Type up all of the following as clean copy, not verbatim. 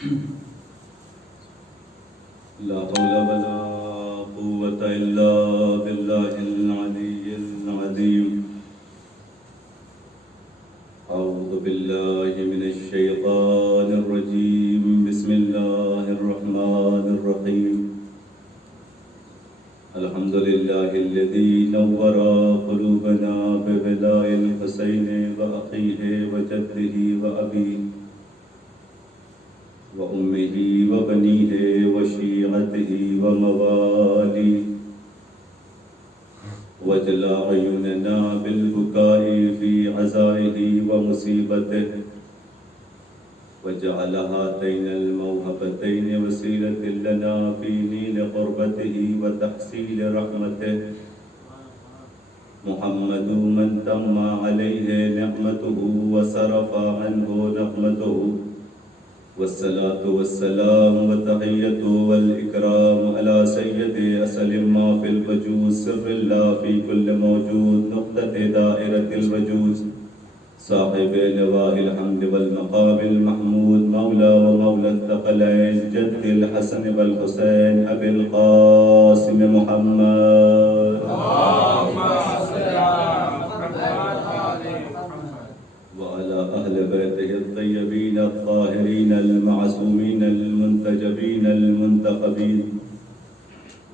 لا حول ولا قوة إلا بالله العلي العظيم. أعوذ بالله من الشيطان الرجيم. بسم الله الرحمن الرحيم. الحمد لله الذي نور قلوبنا ببلاء الحسين وأخيه وجده وأبيه وأمه وبنيه وشيعته ومواليه، وجلى عيوننا بالبكاء في عزائه ومصيبته، وجعل هاتين الموهبتين وسيلة لنا في نيل قربته وتحصيل رحمته. محمد من تم عليه نعمته وصرف عنه نقمته، والصلاة والسلام والتحية والإكرام على سيد أصل ما في الوجود، سر الله في كل موجود، نقطة دائرة الوجود، صاحب لواء الحمد والمقام المحمود، مولى ومولى الثقلين، جد الحسن والحسين أبي القاسم محمد. وعلى أهل بيته الطيبين الطاهرين المعصومين المنتجبين المنتخبين،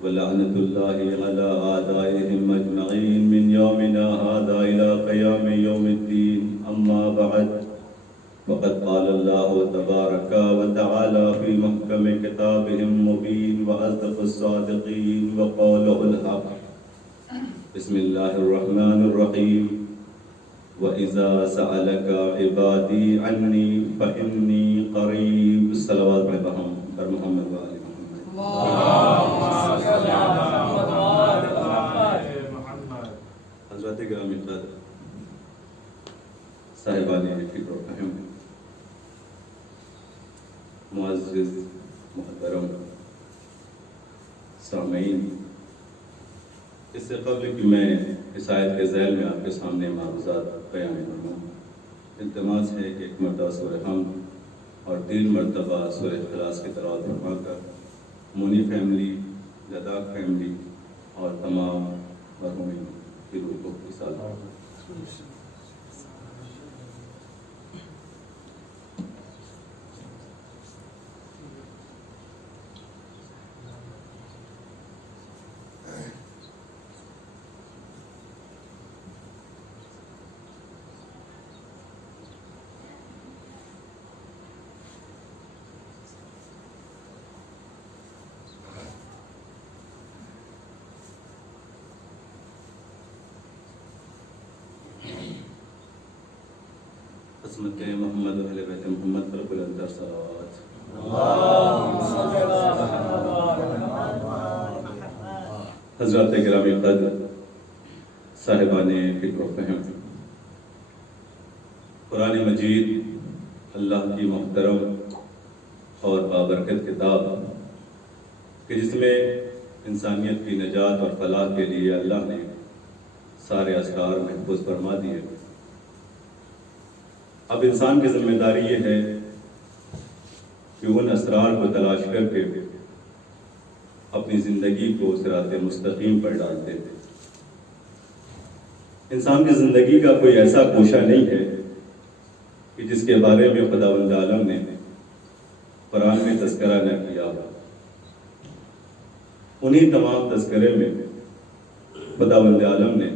ولعنة الله على أعدائهم أجمعين من يومنا هذا إلى قيام يوم الدين. أما بعد، فقد قال الله تبارك وتعالى في محكم كتابه المبين وأصدق الصادقين وقوله الحق. بسم الله الرحمن الرحيم. وَإِذَا سَأَلَكَ عِبَادِي عَنِّي فَإِنِّي قَرِيبٌ. صلوات میں بہم پر محمد و آل محمد. حضرات گرامی قدر، صاحبان فکر و فہم، معزز محترم سامعین، اس سے قبل کہ میں اس آیت کے ذیل میں آپ کے سامنے معروضات بیان کروں، التماس ہے کہ ایک مرتبہ سورہ حمد اور 3 مرتبہ سورہ اخلاص کی تلاوت فرما کر مونی فیملی، لداخ فیملی اور تمام مرحومین کی روح کو وصال ہو. عظمت محمد و اہل بیت محمد پر بلند صلوات. حضرات گرامی قدر، صاحبان فکر و فہم، قرآن مجید اللہ کی محترم اور بابرکت کتاب کہ جس میں انسانیت کی نجات اور فلاح کے لیے اللہ نے سارے اسرار محفوظ فرما دیے. اب انسان کی ذمہ داری یہ ہے کہ ان اسرار کو تلاش کر کے اپنی زندگی کو صراط مستقیم پر ڈال دے. انسان کی زندگی کا کوئی ایسا گوشہ نہیں ہے کہ جس کے بارے میں خداوند عالم نے قرآن میں تذکرہ نہ کیا ہو. انہی تمام تذکرے میں خداوند عالم نے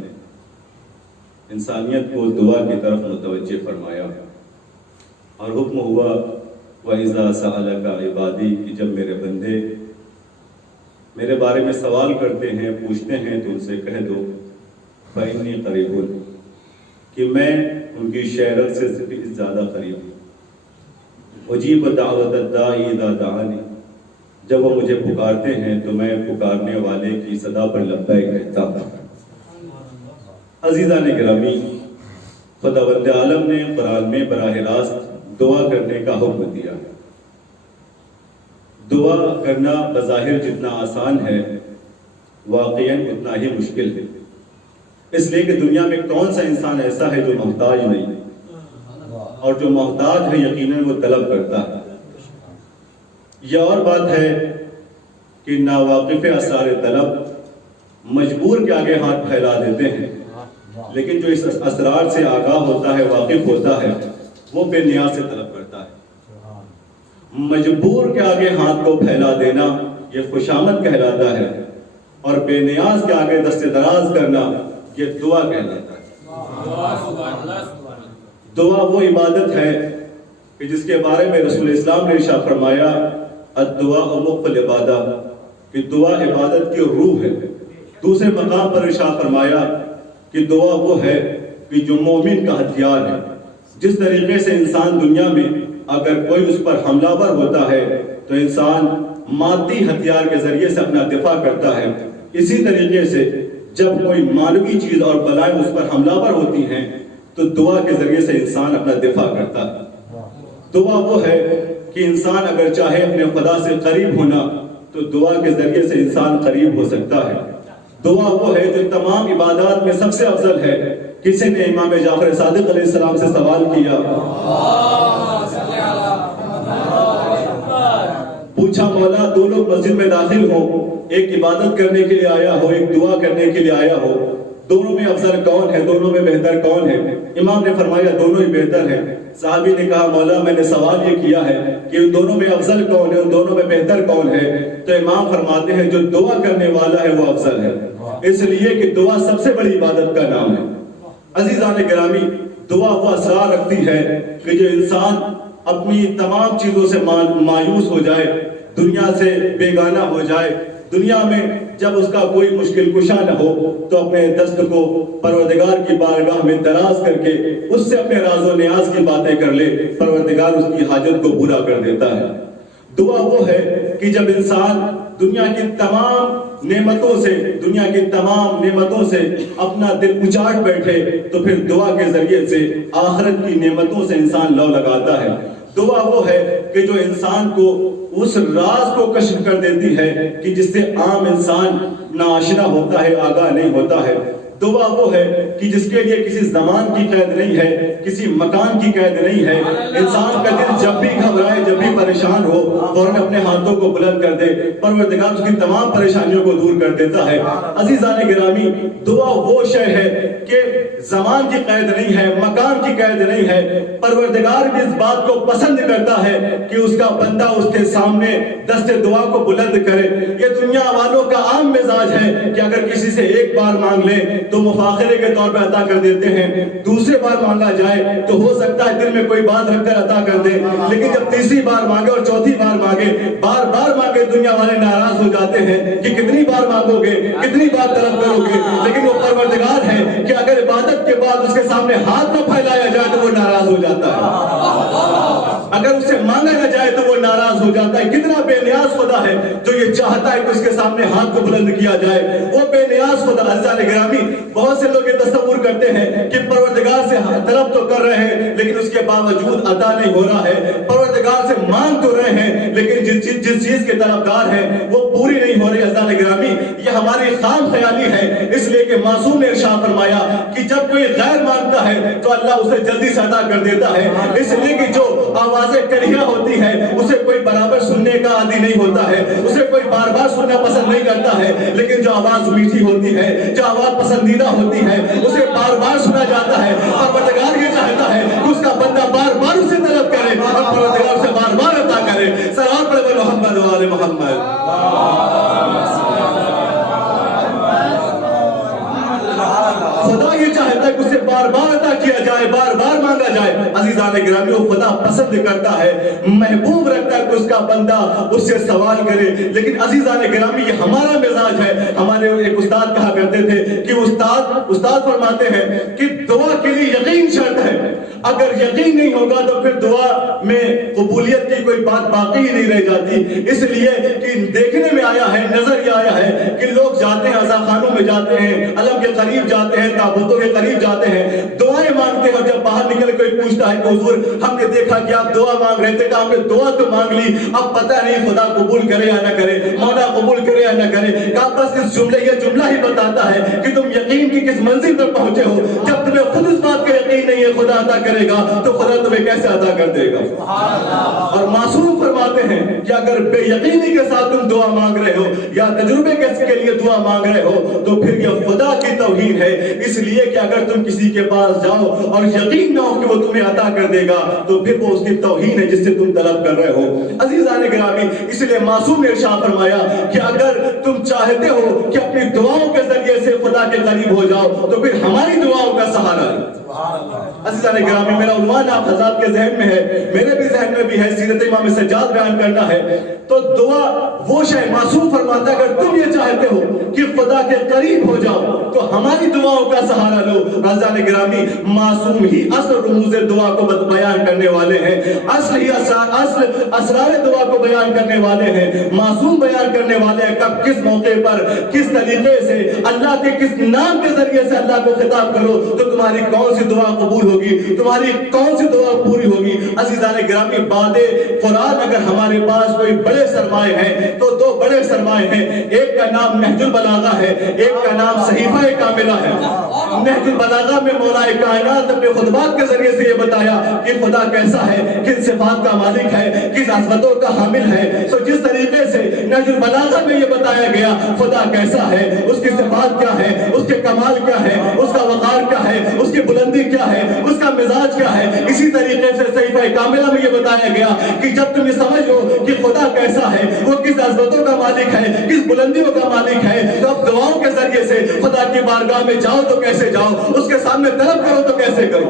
انسانیت کو دعا کی طرف متوجہ فرمایا اور حکم ہوا وَإِذَا سَأَلَكَ عِبَادِي کہ جب میرے بندے میرے بارے میں سوال کرتے ہیں، پوچھتے ہیں، تو ان سے کہہ دو فَإِنِّي قَرِيبٌ کہ میں ان کی شہرت سے زیادہ قریب ہوں. اجیب دعوت الداعی اذا دعانی جب وہ مجھے پکارتے ہیں تو میں پکارنے والے کی صدا پر لبیک کہتا ہوں. عزیزان گرامی، خداوند عالم نے قرآن میں براہ راست دعا کرنے کا حکم دیا. دعا کرنا بظاہر جتنا آسان ہے واقعاً اتنا ہی مشکل ہے، اس لیے کہ دنیا میں کون سا انسان ایسا ہے جو محتاج نہیں، اور جو محتاج ہے یقیناً وہ طلب کرتا ہے. یہ اور بات ہے کہ ناواقف اسرار طلب مجبور کے آگے ہاتھ پھیلا دیتے ہیں، لیکن جو اس اسرار سے آگاہ ہوتا ہے، واقف ہوتا ہے، وہ بے نیاز سے طلب کرتا ہے۔ مجبور کے آگے ہاتھ کو پھیلا دینا یہ خوشامد کہلاتا ہے، اور بے نیاز کے آگے دست دراز کرنا یہ دعا کہلاتا ہے۔ دعا وہ عبادت ہے کہ جس کے بارے میں رسول اسلام نے ارشاد فرمایا الدعاء مخ العبادہ، کہ دعا عبادت کی روح ہے۔ دوسرے مقام پر ارشاد فرمایا کہ دعا وہ ہے کہ جو مومن کا ہتھیار ہے۔ جس طریقے سے انسان دنیا میں اگر کوئی اس پر حملہ ور ہوتا ہے تو انسان مادی ہتھیار کے ذریعے سے اپنا دفاع کرتا ہے، اسی طریقے سے جب کوئی مانوی چیز اور بلائیں اس پر حملہ ور ہوتی ہیں تو دعا کے ذریعے سے انسان اپنا دفاع کرتا ہے۔ دعا وہ ہے کہ انسان اگر چاہے اپنے خدا سے قریب ہونا تو دعا کے ذریعے سے انسان قریب ہو سکتا ہے۔ دعا وہ ہے جو تمام عبادات میں سب سے افضل ہے۔ کسی نے امام جعفر صادق علیہ السلام سے سوال کیا، پوچھا مولا دو لوگ مسجد میں داخل ہوں، ایک عبادت کرنے کے لیے آیا ہو، ایک دعا کرنے کے لیے آیا ہو، دونوں میں افضل کون ہے، دونوں میں بہتر کون ہے؟ امام نے فرمایا دونوں ہی بہتر ہیں۔ صحابی نے کہا مولا میں نے سوال یہ کیا ہے کہ ان دونوں میں افضل کون ہے، ان دونوں میں بہتر کون ہے؟ تو امام فرماتے ہیں جو دعا کرنے والا ہے وہ افضل ہے، اس لیے کہ دعا سب سے بڑی عبادت کا نام ہے۔ عزیزان گرامی، دعا وہ اسرار رکھتی ہے کہ جو انسان اپنی تمام چیزوں سے مایوس ہو جائے، دنیا سے بیگانہ ہو جائے، دنیا میں جب اس کا کوئی مشکل کشا نہ ہو تو اپنے دست کو پروردگار کی بارگاہ میں دراز کر کے اس سے اپنے راز و نیاز کی باتیں کر لے، پروردگار اس کی حاجت کو پورا کر دیتا ہے۔ دعا وہ ہے کہ جب انسان دنیا کی تمام نعمتوں سے اپنا دل اچاٹ بیٹھے تو پھر دعا کے ذریعے سے آخرت کی نعمتوں سے انسان لو لگاتا ہے۔ دعا وہ ہے کہ جو انسان کو اس راز کو کشف کر دیتی ہے کہ جس سے عام انسان ناآشنا ہوتا ہے، آگاہ نہیں ہوتا ہے۔ دعا وہ ہے کہ جس کے لیے کسی زمان کی قید نہیں ہے، کسی مکان کی قید نہیں ہے۔ انسان کا دل جب بھی گھبرائے، جب بھی پریشان ہو، فوراً اپنے ہاتھوں کو بلند کر دے، پروردگار اس کی تمام پریشانیوں کو دور کر دیتا ہے۔ عزیزان گرامی، دعا وہ شے ہے کہ زمان کی قید نہیں ہے، مکان کی قید نہیں ہے۔ پروردگار بھی اس بات کو پسند کرتا ہے کہ اس کا بندہ اس کے سامنے دست دعا کو بلند کرے۔ یہ دنیا والوں کا عام مزاج ہے کہ اگر کسی سے ایک بار مانگ لے تو مفاخرے کے طور پہ عطا کر دیتے ہیں، دوسرے بار مانگا جائے تو ہو سکتا ہے دل میں کوئی بات رکھ کر عطا کر دے، لیکن جب تیسری بار مانگے اور چوتھی بار مانگے، بار بار مانگے، دنیا والے ناراض ہو جاتے ہیں کہ کتنی بار مانگو گے، کتنی بار طلب کرو گے۔ لیکن وہ پروردگار ہے کہ اگر عبادت کے بعد اس کے سامنے ہاتھ نہ پھیلایا جائے تو وہ ناراض ہو جاتا ہے، اگر اس سے مانگا نہ جائے تو وہ ناراض ہو جاتا ہے۔ کتنا بے نیاز خدا ہے جو یہ چاہتا ہے کہ اس کے سامنے ہاتھ کو بلند کیا جائے، وہ بے نیاز خدا۔ عزیزان گرامی، بہت سے لوگ یہ تصور کرتے ہیں کہ پروردگار سے طلب تو کر رہے ہیں لیکن اس کے باوجود عطا نہیں ہو رہا ہے، پروردگار سے مانگ تو رہے ہیں لیکن جس چیز کے طلبگار ہیں وہ پوری نہیں ہو رہی۔ عزیزان گرامی، یہ ہماری خام خیالی ہے، اس لیے کہ معصوم نے ارشاد فرمایا کہ جب کوئی غیر مانگتا ہے تو اللہ اسے جلدی سے عطا کر دیتا ہے، اس لیے کہ جو آوازیں کریہ ہوتی ہے اسے کوئی برابر سننے کا عادی نہیں ہوتا ہے، اسے کوئی بار بار سننا پسند نہیں کرتا ہے، لیکن جو آواز میٹھی ہوتی ہے، جو آواز پسندیدہ ہوتی ہے، اسے بار بار سنا جاتا ہے۔ اور پروردگار یہ چاہتا ہے کہ اس کا بندہ بار بار اسے طلب کرے اور پروردگار اسے بار بار عطا کرے۔ سلام پڑھے محمد و آل محمد۔ خدا یہ چاہتا ہے کہ اسے بار بار عطا کیا جائے، بار بار مانگا جائے۔ عزیزان گرامی، وہ خدا پسند کرتا ہے، محبوب رکھتا ہے کہ اس کا بندہ اس سے سوال کرے۔ لیکن عزیزان گرامی، یہ ہمارا مزاج ہے۔ ہمارے ایک استاد کہا کرتے تھے کہ استاد فرماتے ہیں کہ دعا کے لیے یقین شرط ہے، اگر یقین نہیں ہوگا تو پھر دعا میں قبولیت کی کوئی بات باقی ہی نہیں رہ جاتی۔ اس لیے کہ دیکھنے میں آیا ہے، نظر یہ آیا ہے کہ لوگ جاتے ہیں، عزاخانوں میں جاتے ہیں، علم کے قریب جاتے ہیں، تابوتوں کے قریب جاتے ہیں، دعائیں مانگتے ہیں، اور جب باہر نکل کوئی پوچھتا ہے کہ حضور ہم نے دیکھا کہ آپ دعا مانگ رہے تھے، کہ ہم نے دعا تو مانگ لی، اب پتہ نہیں خدا قبول کرے یا نہ کرے، مولا قبول کرے یا نہ کرے۔ کہ بس یہ جملہ ہی بتاتا ہے کہ تم یقین کی کس منزل پر پہنچے ہو۔ جب تمہیں خود اس بات کا یقین نہیں ہے خدا عطا کرے گا تو خدا تمہیں کیسے عطا کر دے گا؟ اور معصوم فرماتے ہیں کہ اگر بے یقینی کے ساتھ تم دعا مانگ رہے ہو یا تجربے کے لیے دعا مانگ رہے ہو تو پھر یہ خدا کی توہین ہے، اس لیے کہ اگر تم کسی کے پاس جاؤ اور یقین نہ ہو کہ وہ تمہیں عطا کر دے گا تو پھر وہ اس کی توہین ہے جس سے تم طلب کر رہے ہو۔ عزیزان گرامی، اس لیے معصوم نے ارشاد فرمایا کہ اگر تم چاہتے ہو کہ اپنی دعاؤں کے ذریعے سے خدا کے قریب ہو جاؤ تو پھر ہماری دعاؤں کا سہارا لو۔ عزیزان گرامی، میرا عنوان آپ حضرات کے ذہن میں ہے، میرے بھی ذہن میں بھی ہے، سیرت امام سجاد بیان کرنا ہے۔ تو دعا وہ شے، معصوم فرماتا ہے اگر تم یہ چاہتے ہو کہ خدا کے قریب ہو جاؤ تو ہماری دعاؤں کا سہارا لو۔ عزیزان گرامی، معصوم ہی اصل رموز دعا کو بیان کرنے والے ہیں، اصل اسرار دعا کو بیان کرنے والے ہیں، معصوم بیان کرنے والے ہیں کب، کس موقع پر، کس طریقے سے، اللہ کے کس نام کے ذریعے سے اللہ کو خطاب کرو تو تمہاری کون سی دعا قبول ہوگی، تمہاری کون سی دعا پوری ہوگی۔ عزیزان گرامی، بعد قرآن اگر ہمارے پاس کوئی بڑے سرمائے ہیں تو دو بڑے سرمائے ہیں، ایک کا نام نہج البلاغہ ہے، ایک کا نام صحیفہ کاملہ ہے۔ نہج البلاغہ میں مولا کائنات اپنے خطبات کے ذریعے سے یہ بتایا کہ خدا کیسا ہے، کن صفات کا مالک ہے، کس عظمتوں کا حامل ہے۔ تو جس طریقے سے نہج البلاغہ میں یہ بتایا گیا خدا کیسا ہے، اس کی صفات کیا ہے، اس کے کمال کیا ہے، اس کا وقار کیا ہے، اس کی بلندی کیا ہے، اس کا مزاج کیا ہے، اسی طریقے سے صحیفہ کاملہ میں یہ بتایا گیا کہ جب تم یہ سمجھ لو کہ خدا کیسا ہے، وہ کس عظمتوں کا مالک ہے، کس بلندیوں کا مالک ہے، تو اب دعاؤں کے ذریعے سے خدا کی بارگاہ میں جاؤ تو کیسے جاؤ، اس کے سامنے طلب کرو تو کیسے کرو۔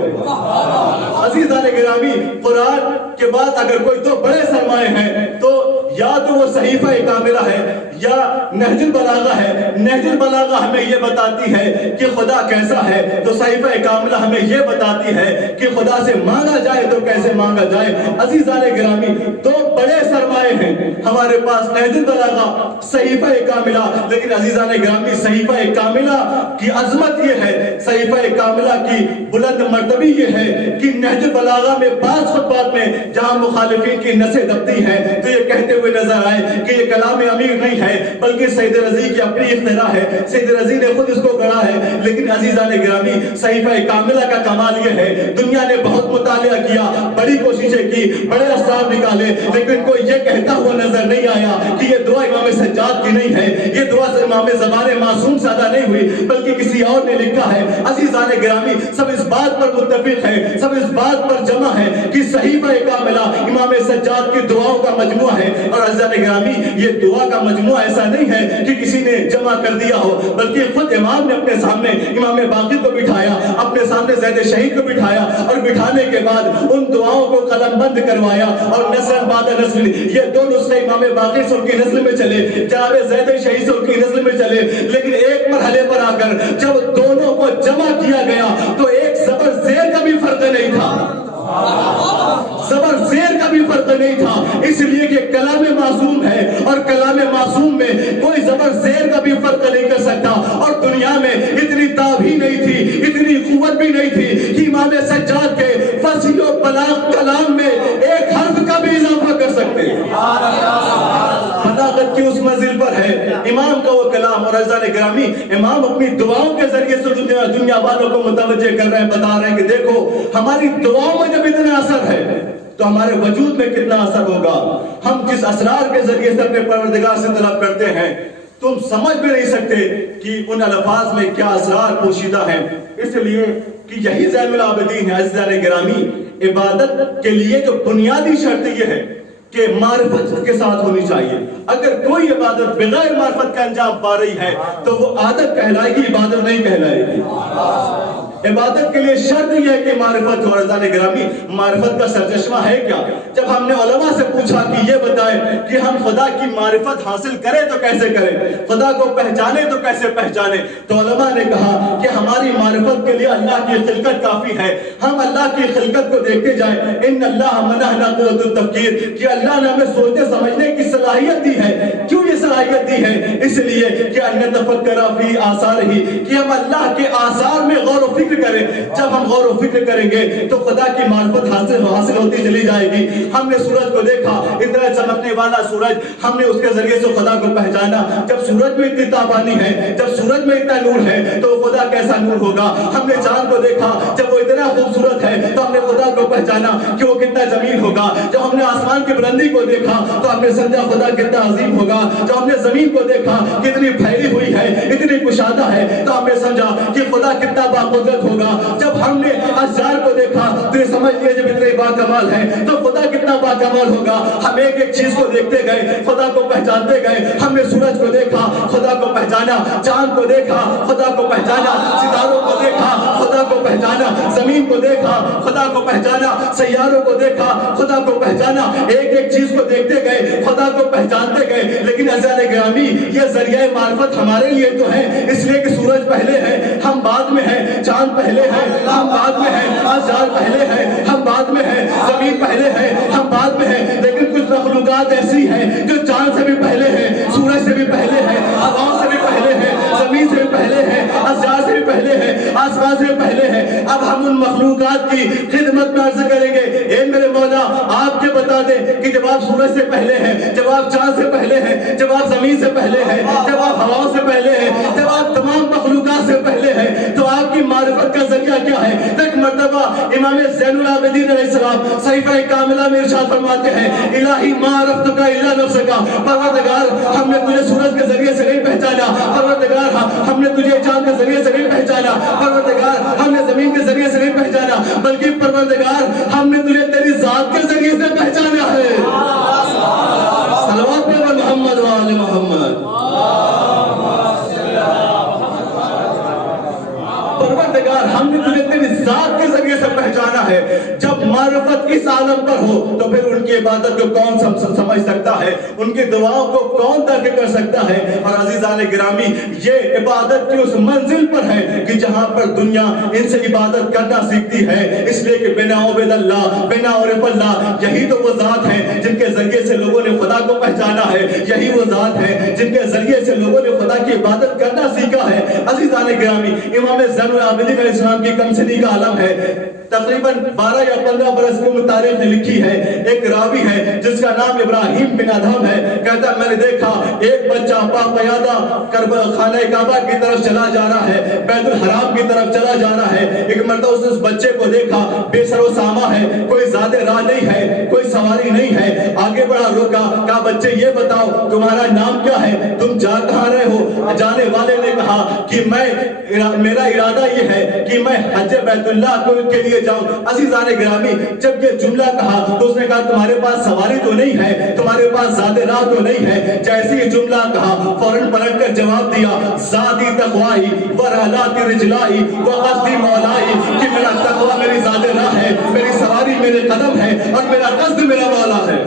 عزیزان گرامی، قرآن کے بعد اگر کوئی دو بڑے سرمائے ہیں تو یا تو وہ صحیفہ کاملہ ہے یا نہج البلاغہ ہے۔ نہج البلاغہ ہمیں یہ بتاتی ہے کہ خدا کیسا ہے، تو صحیفہ کاملہ ہمیں یہ بتاتی ہے کہ خدا سے مانگا جائے تو کیسے مانگا جائے۔ عزیزان گرامی، دو بڑے سرمائے ہیں ہمارے پاس، نہج البلاغہ، صحیفہ کاملہ۔ لیکن عزیزان گرامی، صحیفہ کاملہ کی عظمت یہ ہے، صحیفہ کاملہ کی بلند مرتبی یہ ہے کہ نہج البلاغہ میں بعض خطبات میں جہاں مخالفین کی نسیں دبتی ہیں تو یہ کہتے ہوئے نظر آئے کہ یہ کلام امیر نہیں ہے بلکہ سید رضی کی اپنی اختراع ہے، سید رضی نے خود اس کو گڑھا ہے۔ لیکن عزیزان گرامی، صحیفہ کاملہ کا کمال یہ ہے، دنیا نے بہت مطالعہ کیا، بڑی کوششیں کی، بڑے اسرار نکالے، لیکن کوئی یہ کہتا ہوا نظر نہیں آیا کہ یہ دعا امام سجاد کی نہیں ہے، یہ دعا امام زمان معصوم سے ادا نہیں ہوئی بلکہ کسی اور نے لکھا ہے۔ عزیزان گرامی، سب اس بات پر متفق ہے، سب اس بات پر جمع ہے کہ صحیفہ کاملہ امام سجاد کی دعاؤں کا مجموعہ ہے۔ اور عزیزان گرامی، یہ دعا کا مجموعہ ایسا نہیں ہے کہ کسی نے جمع کر دیا ہو بلکہ خود امام نے اپنے سامنے امام باقر کو بٹھایا، اپنے سامنے زید شہید کو بٹھایا اور بٹھانے کے بعد ان دعاؤں کو قلم بند کروایا اور نسل بعد نسل یہ دو نسخے امام باقر سے ان کی نسل میں چلے، جناب زید شہید سے ان کی نسل میں چلے۔ لیکن ایک مرحلے پر آ کر جب دونوں کو جمع کیا گیا تو ایک زبر زیر کا بھی فرق نہیں تھا، زبر زیر کا بھی فرق نہیں تھا، اس لیے کہ کلام معصوم ہے اور کلام معصوم میں کوئی زبر زیر کا بھی فرق نہیں کر سکتا۔ اور دنیا میں اتنی تابی نہیں تھی، اتنی قوت بھی نہیں تھی کہ امام سجاد کے فصیح و بلاغ کلام میں ایک حرف کا بھی اضافہ کر سکتے۔ بلاغت کی اس منزل پر ہے امام کا وہ کلام۔ اور عزیزان گرامی، امام اپنی دعاؤں کے ذریعے سے دنیا والوں کو متوجہ کر رہے ہیں، بتا رہے ہیں کہ دیکھو ہماری دعاؤں میں جب اتنا اثر ہے تو ہمارے وجود میں کتنا اثر ہوگا۔ ہم جس اسرار کے ذریعے سے اپنے پروردگار سے طلب کرتے ہیں تم سمجھ بھی نہیں سکتے کہ ان الفاظ میں کیا اسرار پوشیدہ ہیں۔ اس لیے کہ یہی زین العابدین ہے۔ عزیزان گرامی، عبادت کے لیے جو بنیادی شرط یہ ہے کہ معرفت کے ساتھ ہونی چاہیے۔ اگر کوئی عبادت بغیر معرفت کا انجام پا رہی ہے تو وہ عادت کہلائے گی، عبادت نہیں کہلائے گی۔ عبادت کے لیے شرط یہ ہے کہ معرفت ہو۔ عزیزان گرامی، معرفت کا سرچشمہ ہے کیا؟ جب ہم نے علماء سے پوچھا کہ یہ بتائیں کہ ہم خدا کی معرفت حاصل کریں تو کیسے کریں، خدا کو پہچانے تو کیسے پہچانے، تو علماء نے کہا کہ ہماری معرفت کے لیے اللہ کی خلقت کافی ہے۔ ہم اللہ کی خلقت کو دیکھتے جائیں، ان اللہ منحنا قوت التفکیر، کہ اللہ نے ہمیں سوچنے سمجھنے کی صلاحیت دی ہے. کیوں یہ صلاحیت دی ہے؟ اس لیے کہ ان نتفکر فی آثارہ، کہ ہم اللہ کے آثار میں غور و فکر کریں. جب ہم غور و فکر کریں گے تو خدا کی معرفت حاصل ہوتی چلی جائے گی. ہم نے سورج کو دیکھا، اتنا چمکنے والا سورج، ہم نے اس کے ذریعے سے خدا کو پہچانا. جب سورج میں اتنی تابانی ہے، جب سورج میں اتنا نور ہے تو خدا کیسا نور ہوگا. ہم نے چاند کو دیکھا، جب وہ اتنا خوبصورت ہے تو ہم نے خدا کو پہچانا کہ وہ کتنا جمیل ہوگا. جب ہم نے آسمان کی بلندی کو دیکھا تو ہم نے سمجھا خدا کتنا عظیم ہوگا. جب ہم نے زمین کو دیکھا کتنی پھیلی ہوئی ہے، اتنی کشادہ ہے، تو ہم نے سمجھا کہ خدا کتنا باقدرت ہوگا. جب ہم نے اشجار کو دیکھا تو یہ سمجھ لیے جب اتنے باکمال ہے تو خدا کتنا باکمال ہوگا. ہم ایک ایک چیز کو دیکھتے گئے، خدا کو پہچانتے گئے. ہم نے سورج کو دیکھا، خدا کو پہچانا. چاند کو دیکھا، خدا کو پہچانا. ستاروں کو دیکھا، خدا کو پہچانا. زمین کو دیکھا، خدا کو پہچانا. سیاروں کو دیکھا، خدا کو پہچانا. ایک ایک چیز کو دیکھتے گئے، خدا کو پہچانتے گئے. لیکن عزیزان گرامی، یہ ذریعہ معرفت ہمارے لیے تو ہے، اس لیے کہ سورج پہلے ہے، ہم بعد میں ہیں. چاند پہلے ہے، ہم بعد میں ہیں. آسمان پہلے ہے، ہم بعد میں ہیں. زمین پہلے ہے، ہم بعد میں ہیں. لیکن کچھ مخلوقات ایسی ہیں جو چاند سے بھی پہلے ہیں، سورج سے بھی پہلے ہیں، ہواؤں سے بھی پہلے ہیں، زمین سے بھی پہلے ہیں، اشجار سے بھی پہلے ہیں، آسمان سے بھی پہلے ہیں. اب ہم ان مخلوقات کی خدمت میں عرض کریں گے، اے میرے مولا آپ کے بتا دیں کہ جب آپ سورج سے پہلے ہیں، جب آپ چاند سے پہلے ہیں، جب آپ زمین سے پہلے ہیں، جب آپ ہواؤں سے پہلے ہیں، جب آپ تمام مخلوقات سے پہلے ہیں، تو آپ کی معرفت کا ذریعہ کیا ہے؟ ایک مرتبہ امام زین العابدین علیہ السلام صحیفہ کاملہ میں ارشاد فرماتے ہیں، الہی ما عرفتک الا نفسک، پروردگار ہم نے تجھے سورج کے ذریعے سے نہیں پہچانا، پروردگار ہم نے تجھے چاند کے ذریعے سے نہیں پہچانا، پروردگار ہم نے زمین کے ذریعے سے نہیں پہچانا، بلکہ پروردگار ہم نے تجھے تیری ذات کے ذریعے سے پہچانا ہے. صلوات پہ محمد و آل محمد. پروردگار ہم نے تجھے تیری ذات کے ذریعے سے پہچانا ہے. جب معرفت اس عالم پر ہو تو پھر ان کی عبادت کو کون سمجھ سکتا ہے، ان کی دعاؤں کو کون درک کر سکتا ہے. اور عزیزان گرامی، یہ عبادت کی اس منزل پر ہے کہ جہاں پر دنیا ان سے عبادت کرنا سیکھتی ہے. اس لیے کہ بنا عبد اللہ، بنا عرف اللہ، یہی تو وہ ذات ہے جن کے ذریعے سے لوگوں نے خدا کو پہچانا ہے. یہی وہ ذات ہے جن کے ذریعے سے لوگوں نے خدا کی عبادت کرنا سیکھا ہے. عزیزان گرامی، امام زین العابدین علیہ السلام کی کم سنی کا عالم ہے. تقریباً 12 یا 15 برس کی تاریخ نے لکھی ہے. ایک راوی ہے جس کا نام ابراہیم بن ادھم ہے. کہتا ہے میں نے دیکھا ایک بچہ باقیادہ خانہ کعبہ کی طرف چلا جا رہا ہے، بیت الحرام کی طرف چلا جا رہا ہے. ایک مرتبہ اس نے اس بچے کو دیکھا، بے سر و سامہ ہے، کوئی زیادہ راہ نہیں ہے، کوئی سواری نہیں ہے. آگے بڑھا، روکا، کہا بچے یہ بتاؤ تمہارا نام کیا ہے، تم جا کہاں رہے ہو؟ جانے والے نے کہا کہ میرا ارادہ یہ ہے کہ میں حج بیت اللہ کے لیے جاؤں. عزیزان گرامی، جب یہ جملہ کہا تو اس نے کہا تمہارے پاس سواری تو نہیں ہے، تمہارے پاس زیادہ راہ تو نہیں ہے. جیسے یہ جملہ کہا فوراً پلٹ کر جواب دیا، ذاتی تقوائی ورحلاتی رجلائی وقصدی مولائی، کہ میرا تقوی میری زیادہ راہ ہے، میری سواری میرے قدم ہے، اور میرا قصد میرا مولا ہے.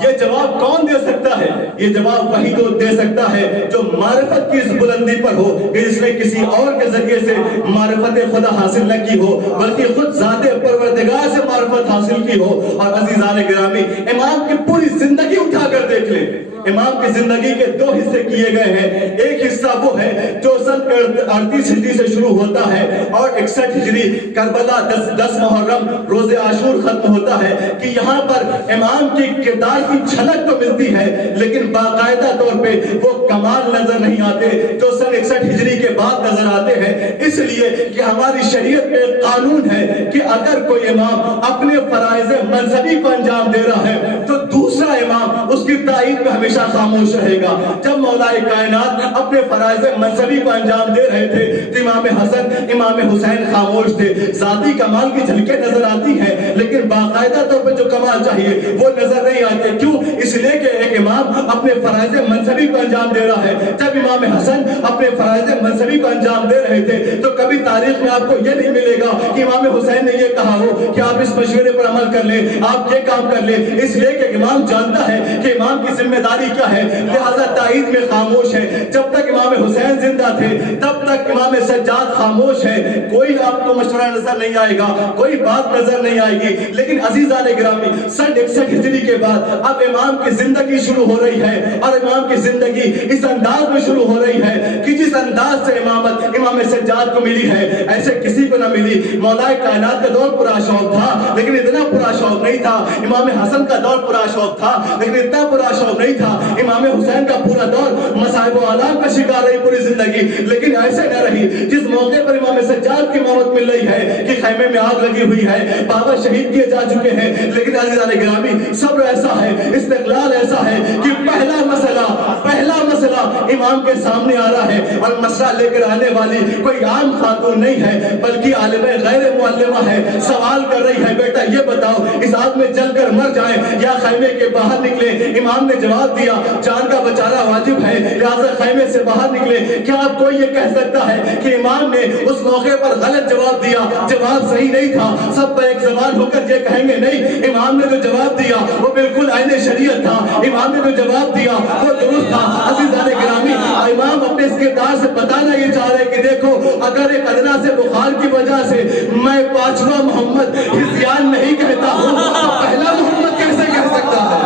یہ جواب کون دے سکتا ہے؟ یہ جواب وہی تو دے سکتا ہے جو معرفت کی اس بلندی پر ہو کہ جس نے کسی اور کے ذریعے سے معرفت خدا حاصل نہ کی ہو، بلکہ خود ذات پروردگار سے معرفت حاصل کی ہو. اور عزیزان گرامی، امام کی پوری زندگی اٹھا کر دیکھ لیں. امام کی زندگی کے 2 حصے کیے گئے ہیں. ایک حصہ وہ ہے جو سن 38 ہجری سے شروع ہوتا ہے اور 61 ہجری کربلا 10 محرم روز عاشور ختم ہوتا ہے. کہ یہاں پر امام کی کردار کی جھلک تو ملتی ہے، لیکن باقاعدہ طور پہ وہ کمال نظر نہیں آتے جو سن 61 ہجری کے بعد نظر آتے ہیں. اس لیے کہ ہماری شریعت میں قانون ہے کہ اگر کوئی امام اپنے فرائض مذہبی کو انجام دے رہا ہے تو دوسرا امام اس کی تائید میں ہمیشہ خاموش رہے گا. جب مولا کائنات اپنے فرائض مذہبی کو انجام دے رہے تھے تو امام حسن، امام حسین خاموش تھے. ذاتی کمال کی جھلکیں نظر آتی ہیں، لیکن باقاعدہ طور پر جو کمال چاہیے وہ نظر نہیں آتے. کیوں؟ اس لیے کہ ایک امام اپنے فرائض منصبی کو انجام دے رہا ہے. جب امام حسن اپنے فرائض منصبی کو انجام دے رہے تھے تو کبھی تاریخ میں آپ کو یہ نہیں ملے گا کہ امام حسین نے یہ کہا ہو کہ آپ اس مشورے پر عمل کر لیں، آپ یہ کام کر لیں. اس لیے کہ امام جانتا ہے کہ امام کی ذمہ داری کیا ہے، لہذا تائید میں خاموش ہے. جب تک امام حسین زندہ کیا تھے تب تک امام سجاد خاموش ہے، کوئی آپ کو مشورہ نظر نہیں آئے گا، کوئی بات نظر نہیں آئے گی. لیکن عزیزان گرامی 61 ہجری کے بعد اب امام کی زندگی شروع ہو رہی ہے، اور امام کی زندگی اس انداز میں شروع ہو رہی ہے کہ جس انداز سے امامت امام سجاد کو ملی ہے ایسے کسی کو نہ ملی. مولا کائنات کا دور پورا شوق تھا لیکن اتنا پورا شوق نہیں تھا. امام حسن کا دور پورا شوق تھا لیکن اتنا پورا شوق نہیں تھا. امام حسین کا پورا دور مصائب و آلام کا شکار رہی پوری زندگی، لیکن ایسے نہ رہی. جس موقع پر امام سجاد کی موت مل رہی ہے کہ خیمے میں آگ لگی ہوئی ہے، بابا شہید کیے جا چکے ہیں، لیکن عزیزان گرامی صبر ایسا ہے، استقلال ایسا ہے کہ پہلا مسئلہ امام کے سامنے آ رہا ہے، اور مسئلہ لے کر آنے والی کوئی عام خاتون نہیں ہے بلکہ عالم غیر معلمہ ہے. سوال کر رہی ہے، بیٹا یہ بتاؤ اس آگ میں جل کر مر جائیں یا خیمے کے باہر نکلے؟ امام نے جواب دیا جان کا بچانا واجب ہے، لہذا خیمے سے باہر نکلے. کیا آپ کوئی یہ کہہ سکتا ہے کہ امام نے اس موقع پر غلط جواب دیا؟ جواب صحیح نہیں تھا. سب ایک زبان ہو کر یہ کہیں گے نہیں، امام نے جو جواب دیا وہ بالکل عین شریعت تھا، امام نے جو جواب دیا وہ درست تھا. عزیزان گرامی امام اپنے اس کردار سے بتانا یہ چاہ رہے کہ دیکھو اگر ایک ادنا سے بخار کی وجہ سے میں پانچواں محمد ہزیان نہیں کہتا ہوں تو پہلا محمد کیسے کہہ سکتا ہے؟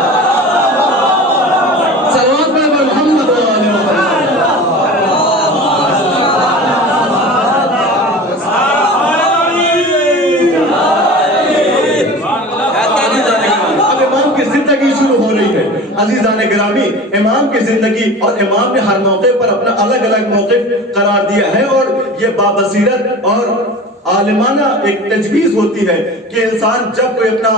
صلوات پر محمد اب امام کی زندگی شروع ہو رہی ہے. عزیزان گرامی امام کی زندگی اور امام نے ہر موقع پر اپنا الگ الگ موقف قرار دیا ہے، اور یہ بابصیرت اور عالمانہ ایک تجویز ہوتی ہے کہ انسان جب کوئی اپنا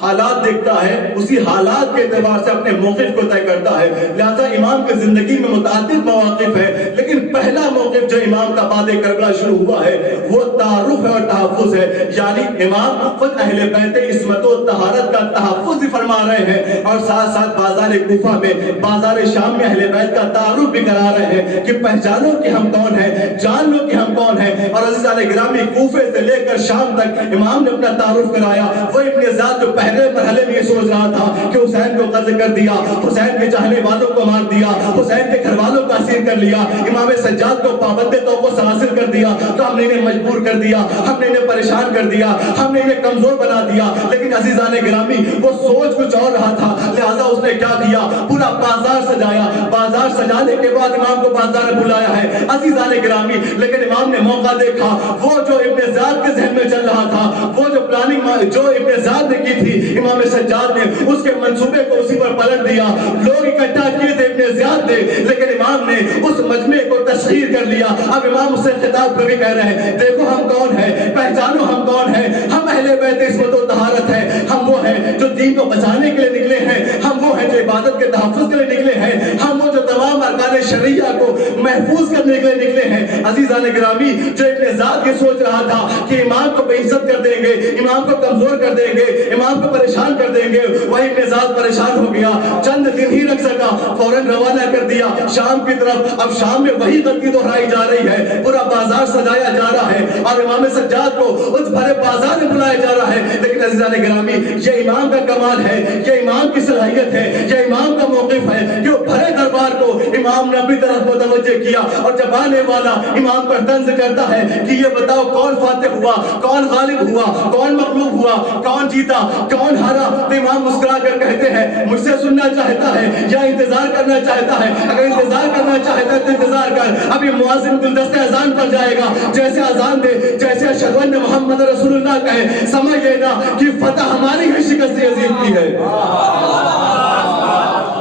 حالات دیکھتا ہے اسی حالات کے اعتبار سے اپنے موقف کو طے کرتا ہے. لہذا امام کی زندگی میں متعدد مواقف ہے، لیکن پہلا موقف جو امام کا بعد کربلا شروع ہوا ہے وہ تعارف ہے اور تحفظ ہے. یعنی امام خود اہل بیت عصمت و طہارت کا تحفظ بھی فرما رہے ہیں، اور ساتھ ساتھ بازار کوفہ میں بازار شام میں اہل بیت کا تعارف بھی کرا رہے ہیں کہ پہچانو کہ ہم کون ہیں، جان لو کہ ہم کون ہیں. اور عزیزان گرامی کوفے سے لے کر شام تک امام نے اپنا تعارف کرایا. وہ ابن ذات جو پہلے مرحلے میں یہ سوچ رہا تھا کہ حسین کو قتل کر دیا، حسین کے چاہنے والوں کو مار دیا، حسین کے گھر والوں کو اسیر کر لیا، امام سجاد کو پابند توق و سلاسل کر دیا، تو ہم نے انہیں مجبور کر دیا، ہم نے انہیں پریشان کر دیا، ہم نے انہیں کمزور بنا دیا. لیکن عزیزان گرامی وہ سوچ کچھ اور رہا تھا. لہذا اس نے کیا کیا؟ پورا بازار سجایا. بازار سجانے کے بعد امام کو بازار میں بلایا ہے عزیزان گرامی. لیکن امام نے موقع دیکھا، وہ جو ابن زیاد کے ذہن میں چل رہا تھا، وہ جو پلاننگ جو ابن زیاد نے کی تھی امام سجاد نے اس کے منصوبے کو اسی پر پلٹ دیا. لوگ اکٹھا کیے تھے ابن زیاد نے، لیکن امام نے اس مجمع کو تسخیر کر لیا. اب امام اس سے خطاب کر کے کہہ رہے ہیں دیکھو ہم کون ہیں، پہچانو ہم کون ہیں. ہم اہل بیت عصمت و طہارت ہیں، ہم وہ ہیں جو دین کو بچانے کے لیے نکلے ہیں، ہم وہ ہیں جو عبادت کے تحفظ کے لیے نکلے ہیں، ہم وہ جو تمام ارکان شرعیہ کو محفوظ کرنے کے لیے نکلے ہیں. عزیزان گرامی جو ابن زیاد یہ سوچ رہا تھا کہ امام کو بے عزت کر دیں گے، امام کو کمزور کر دیں گے، امام کو پریشان کر دیں گے، وہی ابن زیاد پریشان ہو گیا. چند دن ہی رکھ سکا، فوراً روانہ کر دیا شام کی طرف. اب شام میں وہی غلطی دہرائی جا رہی ہے، پورا بازار سجایا جا رہا ہے اور امام سجاد کو اس بھرے بازار میں بلایا جا رہا ہے. لیکن عزیزان گرامی یہ امام کا کمال ہے، یہ امام کی صلاحیت ہے، یہ امام کا موقف ہے کہ وہ بھرے دربار کو امام نے اپنی طرف متوجہ کیا. اور جب آنے والا امام پر طنز کرتا ہے کہ یہ بتاؤ کون فاتح ہوا، کون غالب ہوا، کون مغلوب ہوا، کون جیتا، کون ہارا، تو امام مسکرا کر کہتے ہیں مجھ سے سننا چاہتا ہے یا انتظار کرنا چاہتا ہے؟ اگر انتظار کرنا چاہتا ہے تو انتظار کر. ابھی مؤذن گلدستہ اذان پر جائے گا، جیسے اذان دے، جیسے اشہد ان محمد رسول اللہ کہے، سمجھ لینا کہ فتح ہماری ہے، شکست یزید کی ہے.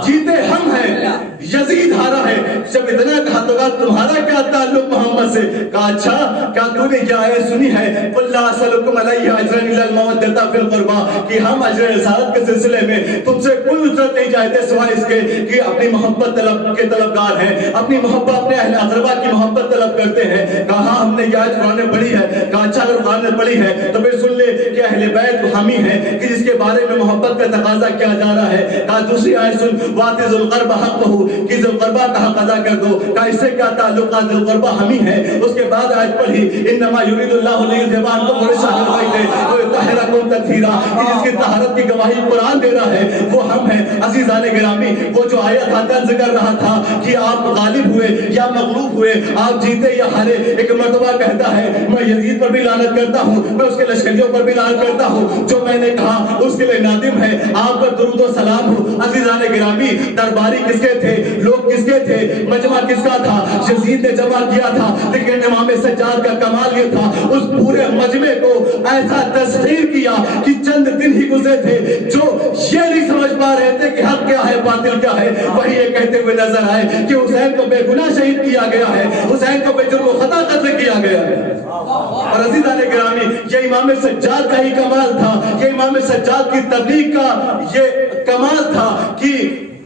جیتے ہم ہیں، یزید ہارا ہے. جب اتنا کہا تو کہا تمہارا کیا تعلق محمد سے؟ کہا اچھا کیا تو نے یہ آیت سنی ہے قل لا اسألکم علیہ اجرا الا المودۃ فی القربى، کہ ہم اجر رسالت کے سلسلے میں تم سے کوئی اجرت نہیں چاہتے سوائے اس کے کہ اپنی محبت طلب کے طلبگار ہیں، اپنی محبت اپنے اہل اقربا کی محبت طلب کرتے ہیں. کہا ہاں ہم نے یہ آیت قرآن میں پڑھی ہے. کہا اچھا اگر قرآن میں پڑھی ہے تو پھر سن لے کہ اہل بیت حامی ہیں کہ جس کے بارے میں محبت کا تقاضا کیا جا رہا ہے. کہا دوسری آیت سن وَآتِ ذُو الْقُرْبَى حَقَّهُ، کہ ذو القربہ کا حق ادا کر دو. کہا اس سے کیا تعلقات القربہ ہم ہی ہیں. اس کے بعد آیت پڑھی انما یرید اللہ لیذھب عنکم الرجس اہل البیت ویطہرکم تطہیرا, کہ جس کی طہارت کی گواہی قرآن دے رہا ہے وہ ہم ہیں. عزیزان گرامی, وہ جو آیت طنز کر رہا تھا کہ آپ غالب ہوئے یا مغلوب ہوئے, آپ جیتے یا ہارے, ایک مرتبہ کہتا ہے میں یزید پر بھی لعنت کرتا ہوں, میں اس کے لشکریوں پر بھی لعنت کرتا ہوں, جو میں نے کہا اس کے لیے نادم ہے, آپ پر درود و سلام ہو. عزیزان گرامی, درباری کس کے تھے, لوگ کس کے تھے, مجمع کس کا تھا؟ یزید نے جمع کیا تھا. لیکن امام سجاد کا کمال یہ تھا, اس پورے مجمع کو ایسا تسخیر کیا کہ چند دن ہی گزرے تھے جو یہ نہیں سمجھ پا رہے تھے کہ حق کیا ہے باطل کیا ہے, وہی یہ کہتے ہوئے نظر آئے کہ حسین کو بے گناہ شہید کیا گیا ہے, حسین کو بے جرم و خطا قتل کیا گیا ہے. اور عزیزان گرامی, یہ امام سجاد کا ہی کمال تھا, یہ امام سجاد کی تبلیغ کا یہ کمال تھا کہ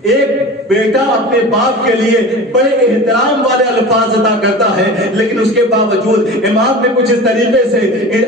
ایک بیٹا اپنے باپ کے لیے بڑے احترام والے الفاظ ادا کرتا ہے, لیکن اس کے باوجود امام نے کچھ اس طریقے سے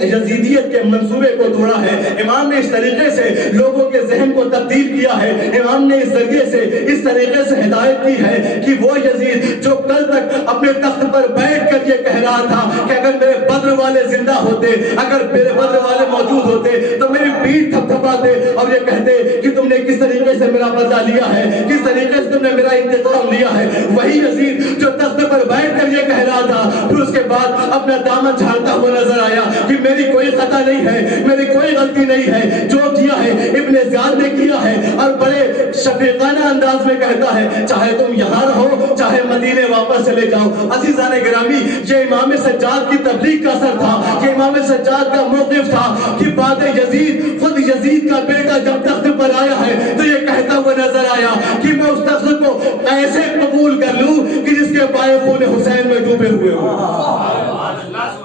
یزیدیت کے منصوبے کو توڑا ہے, امام نے اس طریقے سے لوگوں کے ذہن کو تبدیل کیا ہے, امام نے اس ذریعے سے اس طریقے سے ہدایت کی ہے کہ وہ یزید جو کل تک اپنے تخت پر بیٹھ کر یہ کہہ رہا تھا کہ اگر میرے بدر والے زندہ ہوتے, اگر میرے بدر والے موجود ہوتے تو میری پیٹھ تھپ تھپاتے اور یہ کہتے کہ تم نے کس طریقے سے میرا بدلہ لیا ہے, کس طریقے سے تم نے میرا انتقام لیا ہے, وہی یزید جو تخت پر بیٹھ کر یہ کہہ رہا تھا, پھر اس کے بعد اپنا دامن جھاڑتا ہوا نظر آیا کہ میری کوئی خطا نہیں ہے, میری کوئی غلطی نہیں ہے, جو کیا ہے ابن زیاد نے کیا ہے, اور بڑے شفیقانہ انداز میں کہتا ہے چاہے تم یہاں رہو چاہے مدینے واپس چلے جاؤ. عزیزان گرامی, یہ امام سجاد کی تبلیغ کا اثر تھا, یہ امام سجاد کا موقف تھا کہ بعد یزید خود یزید کا بیٹا جب تخت پر آیا ہے تو یہ کہتا ہوا نظر آیا کہ میں اس تخت کو ایسے قبول کر لوں کہ جس کے پائے خون حسین میں ڈوبے ہوئے ہو,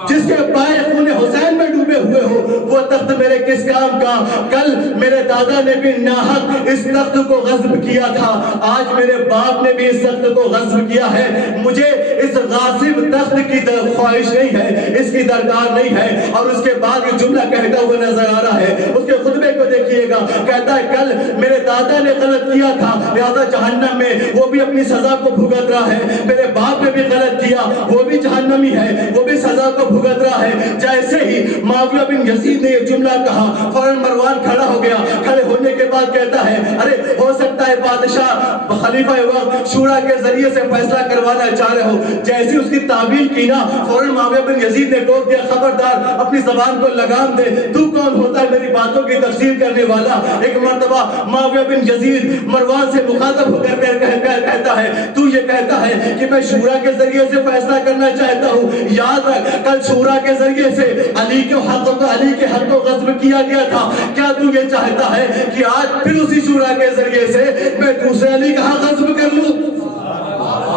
جس کے پائے خون حسین میں ڈوبے ہوئے ہو. وہ تخت میرے کس کام کا؟ کل میرے دادا نے بھی ناحق اس تخت کو غصب کیا تھا, آج میرے باپ نے بھی اس تخت کو غصب کیا ہے. مجھے اس غاصب تخت کی خواہش نہیں ہے, اس کی درکار نہیں ہے. اور اس کے بعد یہ جملہ کہتا ہوا نظر آ رہا ہے, اس کے خطبے کو دیکھیے گا, کہتا ہے کل میرے دادا نے غلط کیا تھا لہذا جہنم میں وہ بھی اپنی سزا کو بھگت رہا ہے, میرے باپ نے بھی غلط کیا وہ بھی جہنمی ہے, وہ بھی سزا کو بھگت رہا ہے. جیسے ہی معاویہ بن یزید نے یہ جملہ کہا, فوراً مروان کھڑا ہو گیا, کھڑے ہونے کے بعد کہتا ہے ارے ہو سکتا ہے بادشاہ خلیفہ وقت شورا کے ذریعے سے فیصلہ کروانا چاہ رہے ہو. جیسی اس کی تعبیر کی نا, فوراً معاویہ بن یزید نے ٹوک دیا خبردار اپنی زبان کو لگام دے, تو کون ہوتا ہے میری باتوں کی تفسیر کرنے والا. ایک مرتبہ معاویہ بن یزید مروان سے مخاطب ہو کر کہتا ہے تو یہ کہتا ہے کہ میں شورا کے ذریعے سے فیصلہ کرنا چاہتا ہوں, یاد رکھ کل شورا کے ذریعے سے علی کے حق کو غصب کیا گیا تھا, کیا تو یہ چاہتا ہے کہ آج پھر اسی شورا کے ذریعے سے میں دوسرے علی کا حق غصب کر لوں؟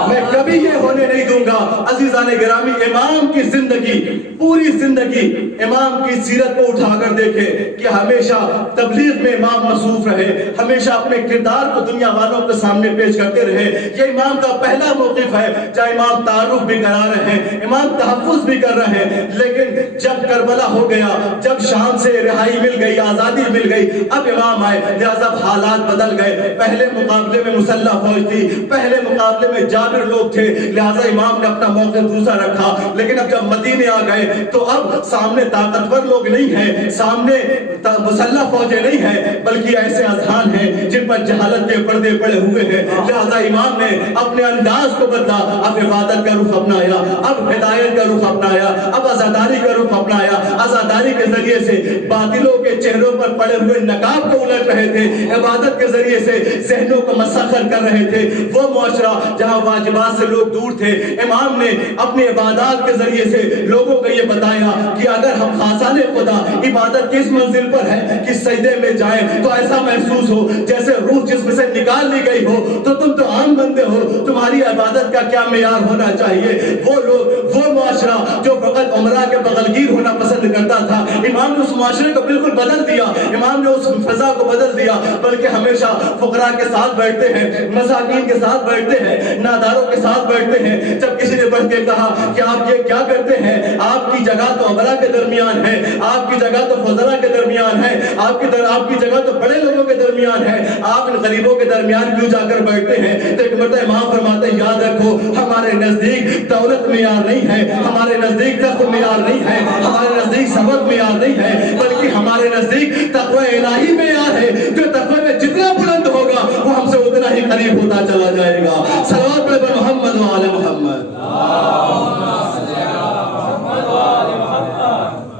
میں کبھی یہ ہونے نہیں دوں گا. عزیزان گرامی, امام کی زندگی, پوری زندگی امام کی سیرت کو اٹھا کر دیکھے کہ ہمیشہ تبلیغ میں امام مصروف رہے, ہمیشہ اپنے کردار کو دنیا والوں کے سامنے پیش کرتے رہے. یہ امام کا پہلا موقف ہے, چاہے امام تعارف بھی کرا رہے ہیں, امام تحفظ بھی کر رہے ہیں, لیکن جب کربلا ہو گیا, جب شام سے رہائی مل گئی, آزادی مل گئی, اب امام آئے, لہذا حالات بدل گئے. پہلے مقابلے میں مسلح فوج تھی, پہلے مقابلے میں جابر لوگ تھے, لہذا امام نے اپنا موقف دوسرا رکھا. لیکن اب جب مدینے آ گئے تو اب سامنے طاقتور لوگ نہیں ہیں, سامنے مسلح فوجیں نہیں ہیں, بلکہ ایسے اذہان ہیں جن پر جہالت کے پردے پڑے ہوئے ہیں. لہذا امام نے اپنے انداز کو بدلا, اب عبادت کا رخ اپنایا, اب ہدایت کا رخ اپنایا, اب عزاداری کا رخ اپنایا. عزاداری کے ذریعے سے باطلوں کے چہروں پر پڑے ہوئے نقاب کو الٹ رہے تھے, عبادت کے ذریعے سے ذہنوں کو مسخر کر رہے تھے. وہ معاشرہ جہاں واجبات سے لوگ دور تھے, امام نے اپنی عبادات کے ذریعے سے لوگوں کو یہ بتایا کہ اگر ہم خاصان خدا عبادت کس منزل پر ہے کہ سجدے میں جائیں تو ایسا محسوس ہو جیسے روح جسم سے نکال لی گئی ہو, تو تم تو عام بندے ہو, تمہاری عبادت کا کیا معیار ہونا چاہیے. وہ لوگ, وہ معاشرہ جو فقط عمرہ کے بغلگیر ہونا پسند کرتا تھا, امام نے اس معاشرے کو بالکل بدل دیا, امام نے اس فضا کو بدل دیا, بلکہ ہمیشہ فقراء کے ساتھ بیٹھتے ہیں, مساکین کے ساتھ بیٹھتے ہیں, روزاداروں کے ساتھ بیٹھتے ہیں. جب کسی نے بڑھ کے کہا کہ آپ یہ کیا کرتے ہیں, آپ کی جگہ تو امراء کے درمیان ہے, آپ کی جگہ تو فضلاء کے درمیان ہے, آپ کی جگہ تو بڑے لوگوں کے درمیان ہے, آپ ان غریبوں کے درمیان کیوں جا کر بیٹھتے ہیں؟ تو ایک مرتبہ امام فرماتے ہیں یاد رکھو ہمارے نزدیک دولت معیار نہیں ہے, ہمارے نزدیک تخت معیار نہیں ہے, ہمارے نزدیک ثروت معیار نہیں ہے, بلکہ ہمارے نزدیک تقوی الہی معیار ہے. جو تقوی میں جتنا بلند ہوگا وہ ہم سے اتنا ہی قریب ہوتا چلا جائے گا. صلوات پڑھیں محمد و آل محمد.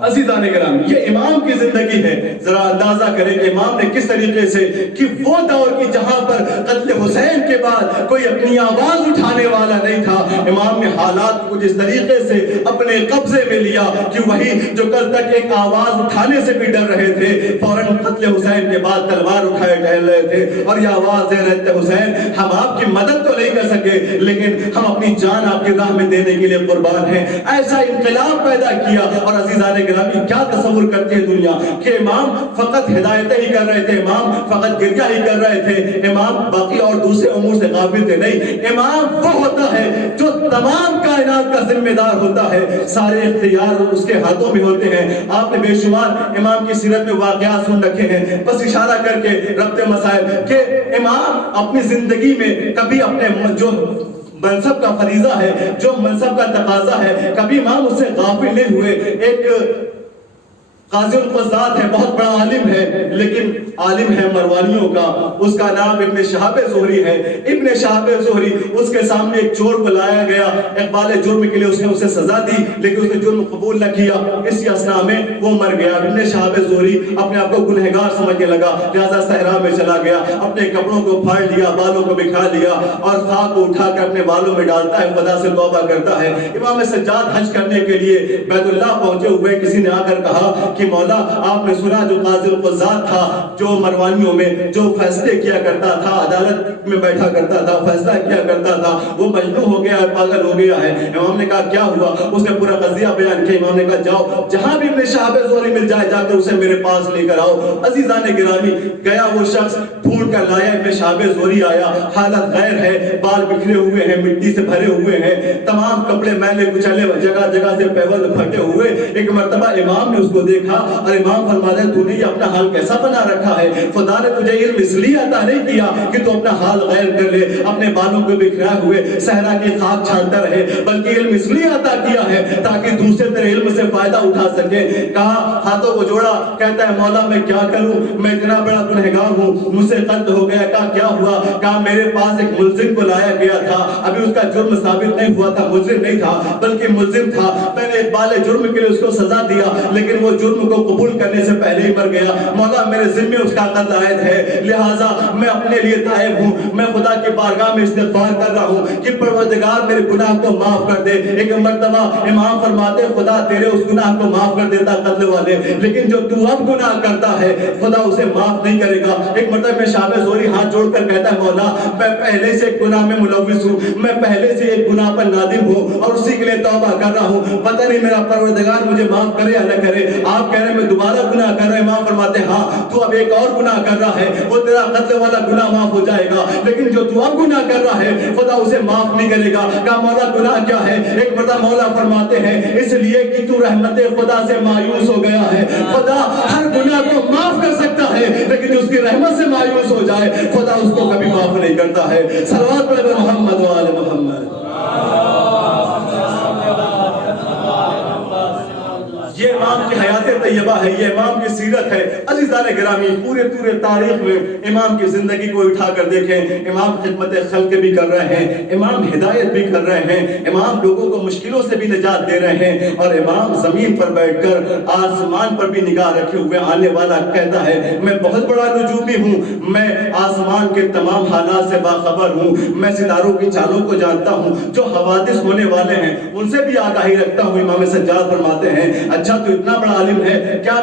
عزیزان کرام, یہ امام کی زندگی ہے. ذرا اندازہ کریں کہ امام نے کس طریقے سے, کہ وہ دور کی جہاں پر قتل حسین کے بعد کوئی اپنی آواز اٹھانے والا نہیں تھا, امام نے حالات کو جس طریقے سے اپنے قبضے میں لیا کہ وہی جو کل تک ایک آواز اٹھانے سے بھی ڈر رہے تھے, فوراً قتل حسین کے بعد تلوار اٹھائے ٹہل رہے تھے اور یہ آواز دے رہے تھے حسین ہم آپ کی مدد تو نہیں کر سکے لیکن ہم اپنی جان آپ کی راہ میں دینے کے لیے قربان ہیں. ایسا انقلاب پیدا کیا. اور عزیزان گرامی, کیا تصور کرتی ہے دنیا کہ امام فقط ہدایتیں ہی کر رہے تھے, امام فقط گریہ ہی کر رہے تھے, امام باقی اور دوسرے امور سے غافل تھے؟ نہیں, امام وہ ہوتا ہے جو تمام کائنات کا ذمہ دار ہوتا ہے, سارے اختیار اس کے ہاتھوں میں ہوتے ہیں. آپ نے بے شمار امام کی سیرت میں واقعات سن رکھے ہیں, بس اشارہ کر کے ربط مسائل کہ امام اپنی زندگی میں کبھی اپنے جو منصب کا فریضہ ہے, جو منصب کا تقاضا ہے, کبھی امام اس سے غافل نہیں ہوئے. ایک قاضی القضات ہے, بہت بڑا عالم ہے, لیکن عالم ہے مروانیوں کا, اس کا نام ابن شہاب زہری ہے. ابن شہاب زہری, اس کے سامنے ایک چور کو لایا گیا, اقبال جرم کے لیے اس نے اسے سزا دی لیکن اس نے جرم قبول نہ کیا, اسی اسنا میں وہ مر گیا. ابن شہاب زہری اپنے آپ کو گنہگار سمجھنے لگا, لہذا صحرا میں چلا گیا, اپنے کپڑوں کو پھاڑ لیا, بالوں کو بکھرا لیا اور خاک کو اٹھا کر اپنے بالوں میں ڈالتا ہے, خدا سے توبہ کرتا ہے. امام سجاد حج کرنے کے لیے بیت اللہ پہنچے ہوئے, کسی نے آ کر کہا کہ مولا آپ نے سنا جو قاضی القضات تھا, جو مروانیوں میں جو فیصلے کیا کرتا تھا, عدالت میں بیٹھا کرتا تھا, فیصلہ کیا کرتا تھا, وہ مجنون ہو گیا ہے, پاگل ہو گیا ہے. امام نے کہا کیا ہوا؟ اس نے پورا قضیہ بیان کیا. امام نے کہا جاؤ جہاں بھی ابن شہاب زہری مل جائے جا کر اسے میرے پاس لے کر آؤ. عزیزان گرامی, گیا وہ شخص, ڈھونڈ کر لایا, ابن شہاب زہری آیا, حالت غیر ہے, بال بکھرے ہوئے ہیں, مٹی سے بھرے ہوئے ہیں, تمام کپڑے میلے کچلے, جگہ جگہ سے پیول پھٹے ہوئے. ایک مرتبہ امام نے اس کو دیکھا اور امام فرماتے ہیں تو نے یہ اپنا حال کیسا بنا رکھا ہے؟ خدا نے تجھے علم اس لیے عطا نہیں کیا کہ تو اپنا حال غیر کر لے, اپنے بالوں کو بکھرائے ہوئے صحرا کی خاک چھانتا رہے, بلکہ علم اس لیے عطا کیا ہے تاکہ دوسرے تیرے علم سے فائدہ اٹھا سکے. کہا, ہاتھوں کو جوڑا, کہتا ہے مولا میں کیا کروں, میں اتنا بڑا گنہگار ہوں, مجھ سے قتل ہو گیا. کہا کیا ہوا؟ کہا میرے پاس ایک ملزم کو لایا گیا تھا, ابھی اس کا جرم ثابت نہیں ہوا تھا, مجرم نہیں تھا بلکہ ملزم تھا, میں نے اقبال جرم کے لیے اس کو سزا دیا لیکن وہ جرم کو قبول کرنے سے پہلے ہی مر گیا. مولا میرے ذمے اس کا قتل عائد ہے, لہٰذا میں اپنے لیے تائب ہوں, میں خدا کی بارگاہ میں استغفار کر رہا ہوں کہ پروردگار میرے گناہ کو معاف کر دے. ایک مرتبہ امام فرماتے خدا تیرے اس گناہ کو معاف کر دیتا قتل والے, لیکن جو تو اب گناہ کرتا ہے خدا اسے معاف نہیں کرے گا. ایک مرتبہ میں شہاب زہری ہاتھ جوڑ کر کہتا ہے مولا میں پہلے سے ایک گناہ میں ملوث ہوں, میں پہلے سے ایک گناہ پر نادم ہوں اور اسی کے لیے توبہ کر رہا ہوں, پتہ نہیں میرا پروردگار مجھے معاف کرے یا نہ کرے. آپ کہہ رہے ہیں میں دوبارہ گناہ کر رہا ہوں. امام فرماتے ہیں ہاں تو اب ایک اور گناہ کر رہا ہے, وہ تیرا قتل والا گناہ معاف ہو جائے گا, لیکن جو تو اب گناہ کر رہا ہے خدا اسے معاف نہیں کرے گا. کہا مولا گناہ کیا ہے؟ ایک مرتبہ مولا فرماتے ہیں اس لیے کہ تو رحمت خدا سے مایوس ہو گیا ہے. خدا ہر گناہ کو معاف کر سکتا ہے لیکن جو اس کی رحمت سے مایوس ہو جائے خدا اس کو کبھی معاف نہیں کرتا ہے. صلوات پڑھیں محمد و آل محمد. یہ امام کی حیات طیبہ ہے, یہ امام کی سیرت ہے. عزیزان گرامی, پورے تاریخ میں امام کی زندگی کو اٹھا کر دیکھیں, امام خدمت خلق بھی کر رہے ہیں, امام ہدایت بھی کر رہے ہیں, امام لوگوں کو مشکلوں سے بھی نجات دے رہے ہیں, اور امام زمین پر بیٹھ کر آسمان پر بھی نگاہ رکھے ہوئے آنے والا کہتا ہے میں بہت بڑا نجومی ہوں, میں آسمان کے تمام حالات سے باخبر ہوں, میں ستاروں کی چالوں کو جانتا ہوں, جو حوادث ہونے والے ہیں ان سے بھی آگاہی رکھتا ہوں. امام سجاد فرماتے ہیں اچھا تو اتنا بڑا عالم ہے, کیا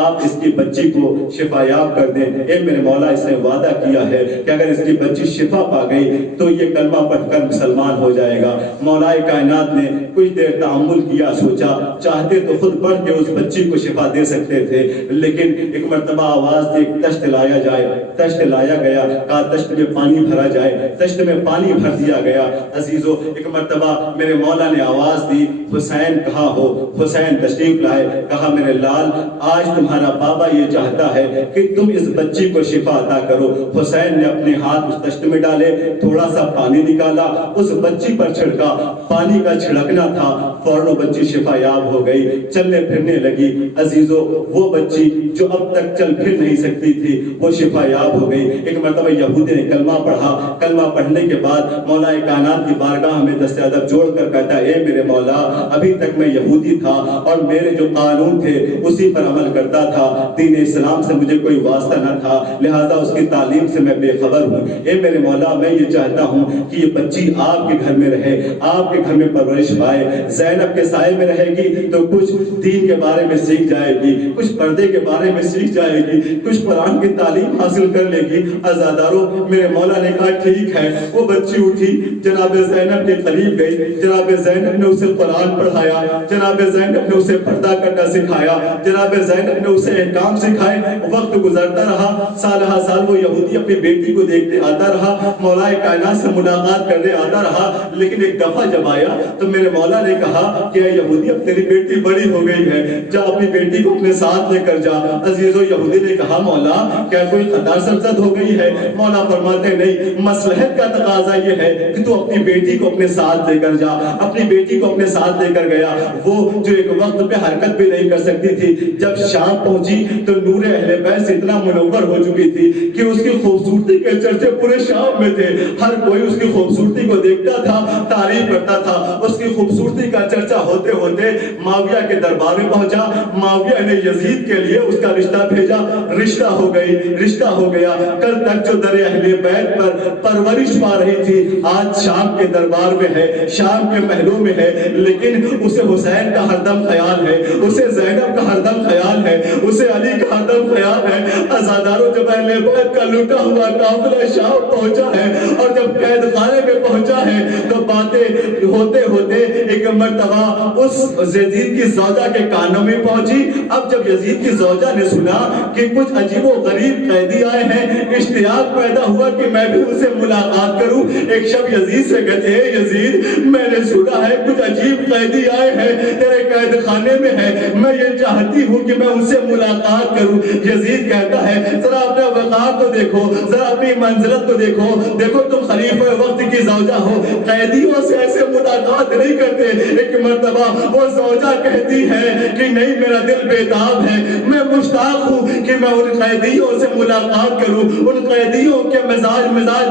آپ اس کی بچی کو شفا یاب کر دیں۔ اے میرے مولا اس نے وعدہ کیا ہے کہ اگر اس کی بچی شفا پا گئی تو یہ کلمہ پڑھ کر مسلمان ہو جائے گا۔ مولا کائنات نے کچھ دیر تعامل کیا، سوچا چاہتے تو خود پڑھ کے اس بچی کو شفا دے سکتے تھے، لیکن ایک مرتبہ آواز دی تشت لایا جائے۔ تشت لایا گیا، کہا تشت میں پانی بھرا جائے۔ تشت میں پانی بھر دیا گیا۔ عزیزو ایک مرتبہ میرے مولا نے آواز دی حسین کہاں ہو؟ حسین تشریف لائے، کہا میرے لال آج تمہارا بابا یہ چاہتا ہے کہ تم اس بچی کو شفا عطا کرو۔ حسین نے اپنے ہاتھ اس تشت میں ڈالے، تھوڑا سا پانی نکالا، اس بچی پر چھڑکا، پانی کا چھڑکنا تھا، فوراً بچی شفا یاب ہو گئی، چلنے پھرنے لگی۔ عزیزو وہ بچی جو اب تک چل پھر نہیں سکتی تھی وہ شفا یاب ہو گئی۔ ایک مرتبہ یہودی نے کلمہ پڑھا، کلمہ پڑھنے کے بعد مولا کائنات کی بارگاہ میں دست ادب جوڑ کر کہتا ہے اے میرے مولا ابھی تک میں یہودی تھا اور میرے جو قانون تھے اسی پر عمل کرتا تھا، دین اسلام سے مجھے کوئی واسطہ نہ تھا، لہذا اس کی تعلیم سے میں بے خبر ہوں۔ اے میرے مولا میں یہ چاہتا ہوں کہ یہ بچی آپ کے گھر میں رہے، آپ کے گھر میں پرورش پائے، زینب کے سائے میں رہے گی تو کچھ دین کے بارے میں سیکھ جائے گی، کچھ پردے کے بارے میں سیکھ جائے گی، کچھ قرآن کی تعلیم حاصل کر لے گی۔ عزادارو میرے مولا نے کہا ٹھیک ہے۔ وہ بچی اٹھی، جناب زینب کے قریب گئی، جناب زینب نے اسے قرآن پڑھایا، جناب زینب نے اسے پردہ کرنا سکھایا، جناب زینب نے اسے احکام سکھائے۔ وقت گزرتا رہا، سال ہا سال وہ یہودی اپنی بیٹی کو دیکھتے آتا رہا، مولا کائنات سے ملاقات کرنے آتا رہا، لیکن ایک دفعہ جب آیا تو میرے مولا نے کہا کہ اے یہودی اب تیری بیٹی بڑی ہو گئی ہے، جا اپنی بیٹی کو اپنے ساتھ لے کر جا۔ عزیزو یہودی نے کہا مولا کیا کوئی خطا سرزد ہو گئی ہے؟ مولا فرماتے نہیں، مصلحت کا تقاضا یہ ہے کہ تو اپنی بیٹی کو اپنے ساتھ لے کر جا۔ اپنی بیٹی کو اپنے ساتھ لے کر گیا، وہ جو ایک وقت پہ حرکت بھی نہیں کر سکتی تھی، جب شام پہنچی تو نور اہل بیت سے اتنا منور ہو چکی تھی کہ اس کی خوبصورتی کے چرچے پورے شام میں تھے، ہر کوئی اس کی خوبصورتی کو دیکھتا تھا، تعریف کرتا تھا۔ اس کی خوبصورتی کا چرچا ہوتے ہوتے معاویہ کے دربار میں پہنچا، معاویہ نے یزید کے لیے اس کا رشتہ بھیجا، رشتہ ہو گئی، رشتہ ہو گیا۔ کل تک جو در اہل بیت پر پرورش پا رہی تھی آج شام کے دربار میں ہے، شام کے محلوں میں ہے، لیکن اسے حسین کا ہر دم خیال ہے، اسے زینب کا ہر دم خیال ہے، اسے علی کا ہر دم خیال ہے۔ عزاداروں جب اہل بیت کا لوٹا ہوا قافلہ شام پہنچا ہے اور جب قید خانے میں پہنچا ہے تو باتیں ہوتے ہوتے ایک مرتبہ اس یزید کی زوجہ کے کانوں میں پہنچی۔ اب جب یزید کی زوجہ نے سنا کہ کچھ عجیب و غریب قیدی آئے ہیں، اشتیاق پیدا ہوا کہ میں بھی ان سے ملاقات کروں۔ ایک شب یزید سے کہتے ہیں یزید میں نے سنا ہے کچھ عجیب قیدی آئے ہیں تیرے قید خانے میں ہے، میں یہ چاہتی ہوں کہ میں ان سے ملاقات کروں۔ یزید کہتا ہے ذرا اپنے وقار کو دیکھو، ذرا اپنی منزلت کو دیکھو، دیکھو تم خلیفہ وقت کی زوجہ ہو، قیدیوں سے ایسے ملاقات نہیں کرتے۔ ایک مرتبہ وہ زوجہ کہتی ہے کہ نہیں میرا دل بیتاب ہے، میں مشتاق ہوں کہ میں ان قیدیوں سے ملاقات کروں، ان قیدیوں کے مزاج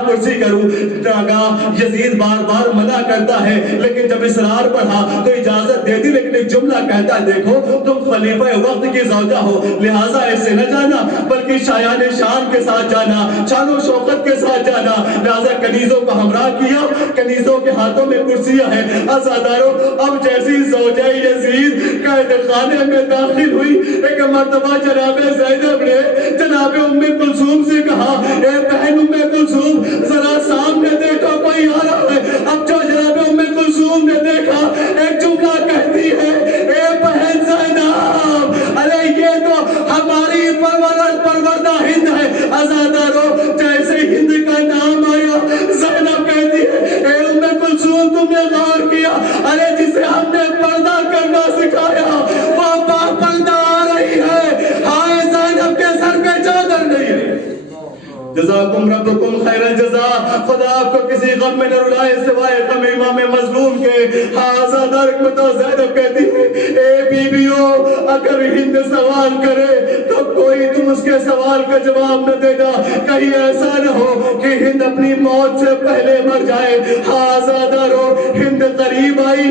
پرسی کروں۔ یزید بار بار منع کرتا ہے لیکن جب اصرار بڑھا تو اجازت دے دی، لیکن ایک جملہ کہتا ہے دیکھو تم خلیفہ وقت کی زوجہ ہو لہٰذا ایسے نہ جانا بلکہ شایان شان کے ساتھ جانا، شان و شوکت کے ساتھ جانا۔ لہٰذا کنیزوں کو ہمراہ کیا، کنیزوں کے ہاتھوں میں کرسیاں ہیں۔ عزاداروں اب جیسی زوجہ یزید قید خانے میں داخل ہوئی، ایک مرتبہ جناب زینب نے جناب ام کلثوم سے کہا اے بہن ام کلثوم ذرا سامنے دیکھو کوئی آ رہا ہے۔ اب جو جناب ام کلثوم نے دیکھا ایک جملہ کہتی ہے اے بہن زینب ارے یہ تو ہماری پروردہ ہند ہے۔ عزاداروں جیسے ہند کا نام آیا زینب کہتی ہے اے ام کلثوم تم نے غور کیا ارے جسے ہم نے پردہ کرنا سکھایا وہ پردہ آ رہی ہے، ہائے زینب کے سر پہ چادر نہیں ہے۔ جزاکم ربکم خیر الجزاء، خدا آپ کو کسی غم میں نہ رلائے سوائے غم امام مظلوم کے۔ آزادار کو زینب کہتی ہے اے بیویو اگر ہند سوال کرے تو کوئی تم اس کے سوال کا جواب نہ دینا، کہیں ایسا نہ ہو کہ ہند اپنی موت سے پہلے مر جائے۔ آزادارو ہند قریب آئی،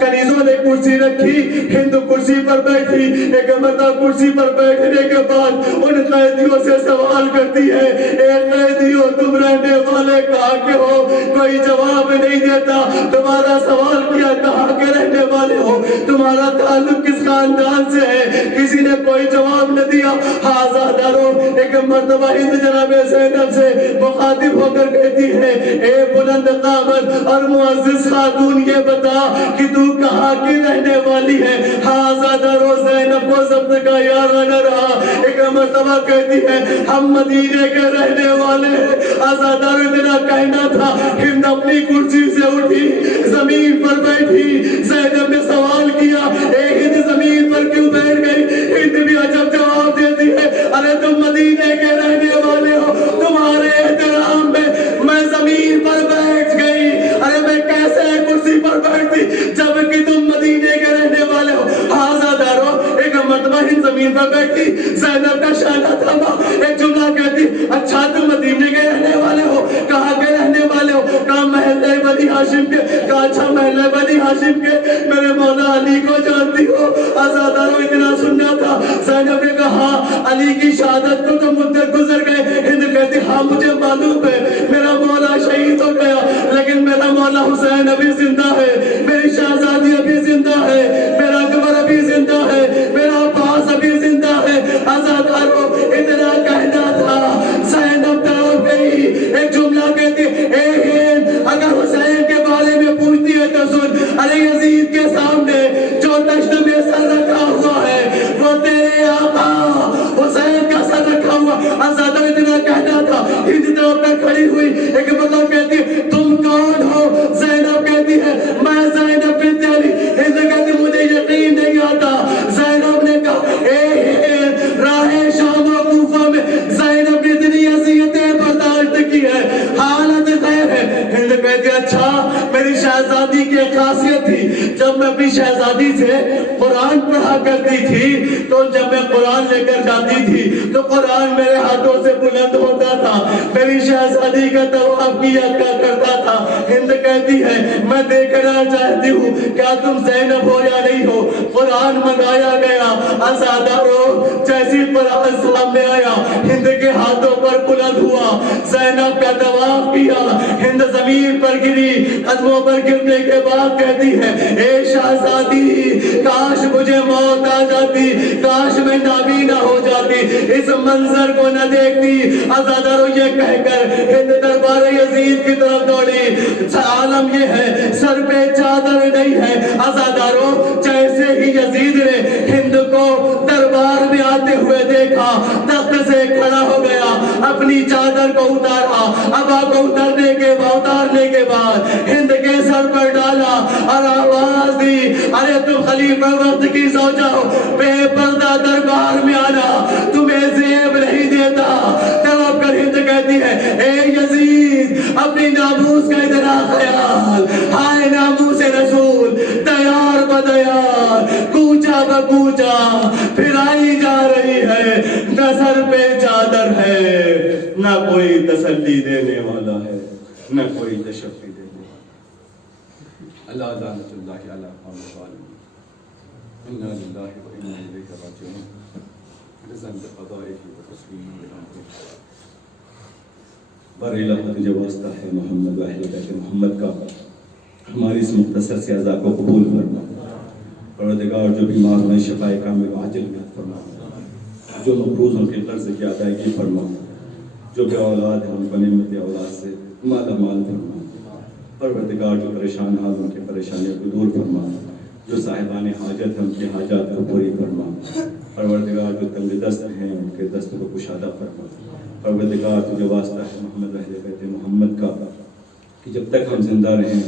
کنیزوں نے کرسی رکھی، ہند کرسی پر بیٹھی، ایک مرتبہ کرسی پر بیٹھنے کے بعد ان قیدیوں سے سوال کرتی ہے اے قیدیوں تم رہنے والے کہاں کے ہو؟ کوئی جواب نہیں دیتا. تمہارا سوال کیا کہاں کے رہنے والے ہو, تمہارا تعلق کس خاندان سے ہے, کسی نے کوئی جواب نہ دیا. آزادارو ایک مرتبہ ہند جناب زینب سے مخاطب ہو کر کہتی ہے, اے بلند قامت اور معزز خاتون, یہ بتا کہ تو کہاں کی رہنے والی ہے. آزادارو زینب کو ضبط کا یارہ نہ رہا. ایک مرتبہ کہتی ہے ہم مدینے کے رہنے والے ہیں. آزادارو اتنا کہنا تھا, ہند اپنی کرسی سے اٹھی, زمین پر بیٹھی. زینب نے سوال کیا, اے ہند زمین پر کیوں بیٹھ گئی؟ ہند بھی عجب جواب دیتی ہے, ارے تم مدینے کے رہنے والے ہو, تمہارے احترام میں زمین پر بیٹھ گئی. ارے میں کیسے کرسی پر بیٹھتی جبکہ تم مدینے کے رہنے والے ہو. آزادارو ایک مرتبہ ہند زمین پر بیٹھی, زینب کا شانہ تھما, ایک جملہ کہتی, اچھا تم مدینے کے رہنے والے ہو, کہاں کے رہنے والے ہو؟ کہا محلہ بنی ہاشم کے. کہا اچھا محلہ بنی ہاشم کے, میرے مولا علی کو جانتی ہو؟ آزادارو اتنا سننا تھا. زینب نے کہا علی کی شہادت کو تو مدت گزر گئے. ہند کہتی ہاں مجھے معلوم ہے, میرا مولا شہید ہو گیا, لیکن میرا مولا حسین ابھی زندہ ہے, میری شہزادی ابھی زندہ ہے, میرا اکبر ابھی زندہ ہے, میرا عباس ابھی زندہ ہے. آزادارو اتنا کہنا تھا. زینب تڑپ گئی, ایک جملہ کہتی, اے ہند اگر حسین کے بارے میں پوچھتی ہے تو سن, ارے یزید کے سامنے جو دشت میں سر رکھا ہوا ہے وہ تیرے آقا حسین کا سر رکھا ہوا. آزادہ اتنا کہنا تھا. ہند طرف پر کھڑی ہوئی, ایک مطلب کہتی تم کون ہو؟ زینب کہتی ہے میں زینب بنت علی. ہند کہتی مجھے یقین نہیں آتا. زینب نے کہا اے راہ شام و کوفہ میں زینب نے اتنی اذیتیں برداشت کی ہے, حالت خیر ہے. ہند کہتی اچھا, میری شہزادی کی ایک خاصیت تھی, جب میں اپنی شہزادی سے قرآن پڑھا کرتی تھی تو جب میں قرآن لے کر جاتی تھی تو قرآن میرے ہاتھوں سے بلند ہوتا تھا, میری شہزادی کا طواف کیا کرتا تھا. ہند کہتی ہے میں دیکھنا چاہتی ہوں کیا تم زینب ہو یا نہیں ہو. قرآن منگایا گیا. آزادارو جیسی قرآن سامنے آیا, ہند کے ہاتھوں پر بلند ہوا, زینب کا طواف کیا. ہند زمین پر گری, قدموں پر گرنے کے بعد کہتی ہے اے شہزادی کاش مجھے موت آ جاتی, کاش میں نابینا ہو جاتی, اس منظر کو نہ دیکھتی. آزادارو یہ کہہ کر ہند دربار یزید کی طرف دوڑی. عالم یہ ہے سر پہ چادر نہیں ہے. آزادارو جیسے ہی یزید نے ہند کو دربار میں آتے ہوئے دیکھا, تخت سے کھڑا ہو گیا, اپنی چادر کو اتارا, ابا کو اتارنے کے بعد ہند کے سر پر ڈالا اور آواز دی, ارے تم خلیفہ وقت کی زوجہ ہو, بے پردہ دربار میں آنا, تمہیں زیب نہیں دیتا. تڑپ کر ہند کہتی ہے اے یزید اپنی ناموس کا اتنا خیال, ہائے ناموس رسول تیار بدیار, کوچا بکوچا پھرائی جا رہی ہے, نہ سر پہ چادر ہے, نہ کوئی تسلی دینے والا ہے, نہ کوئی تشفی دینے والا. اللہ لعنت اللہ علی قوم الظالمین. انا للہ و انا الیہ راجعون. رضا بقضائہ و تسلیم بامرہ. بر الہ تجھے واسطہ ہے محمد و اہل بیت محمد کا, ہماری اس مختصر سی عزا کو قبول فرما. پروردگار جو بیمار ہوئے شفائے کامل و عاجل عطا فرما, جو مقروض ان کے قرض کی ادائیگی فرما, جو بے اولاد ہیں ان کو نعمت اولاد سے مالا مال فرما. پروردگار جو پریشان حال ان کی پریشانیوں کو دور فرما, جو صاحبان حاجت ہیں ان کی حاجات کو پوری فرما. پروردگار جو تنگ دست ہیں ان کے دست کو کشادہ فرما. پروردگار تجھے واسطہ ہے محمد اہل بیت محمد کا کہ جب تک ہم زندہ رہیں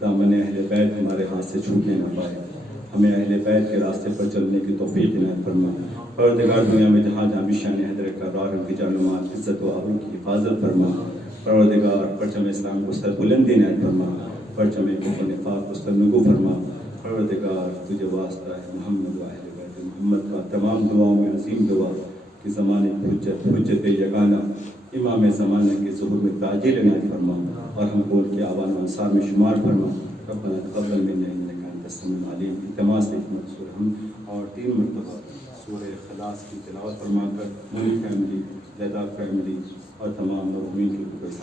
دامن اہل بیت ہمارے ہاتھ سے چھوٹنے نہ پائے. ہمیں اہل بیت کے راستے پر چلنے کی توفیق عنایت فرما. پروردگار دنیا میں جہاں جہاں بھی شان حیدر کرار ان کی جان و مال عزت و آبرو کی حفاظت فرما. پروردگار پرچم اسلام کو سر بلندی عنایت فرما, پرچم کفر و نفاق کو سر نگو فرما. پروردگار تجھے واسطہ ہے محمد و اہل بیت محمد کا تمام دعاؤں میں عظیم دعا کہ زمانے کی حجت یگانہ امام زمانہ کے ظہور میں تاجیل عنایت فرما اور ہم کو ان کے آوان و انصار میں شمار فرما. ربنا تقبل منا انک انت السمیع العلیم. التماس ہے سورہ ہم اور 3 مرتبہ سورہ اخلاص کی تلاوت فرما کر منی فیملی, لیدا فیملی اور تمام مرحومین کی قبر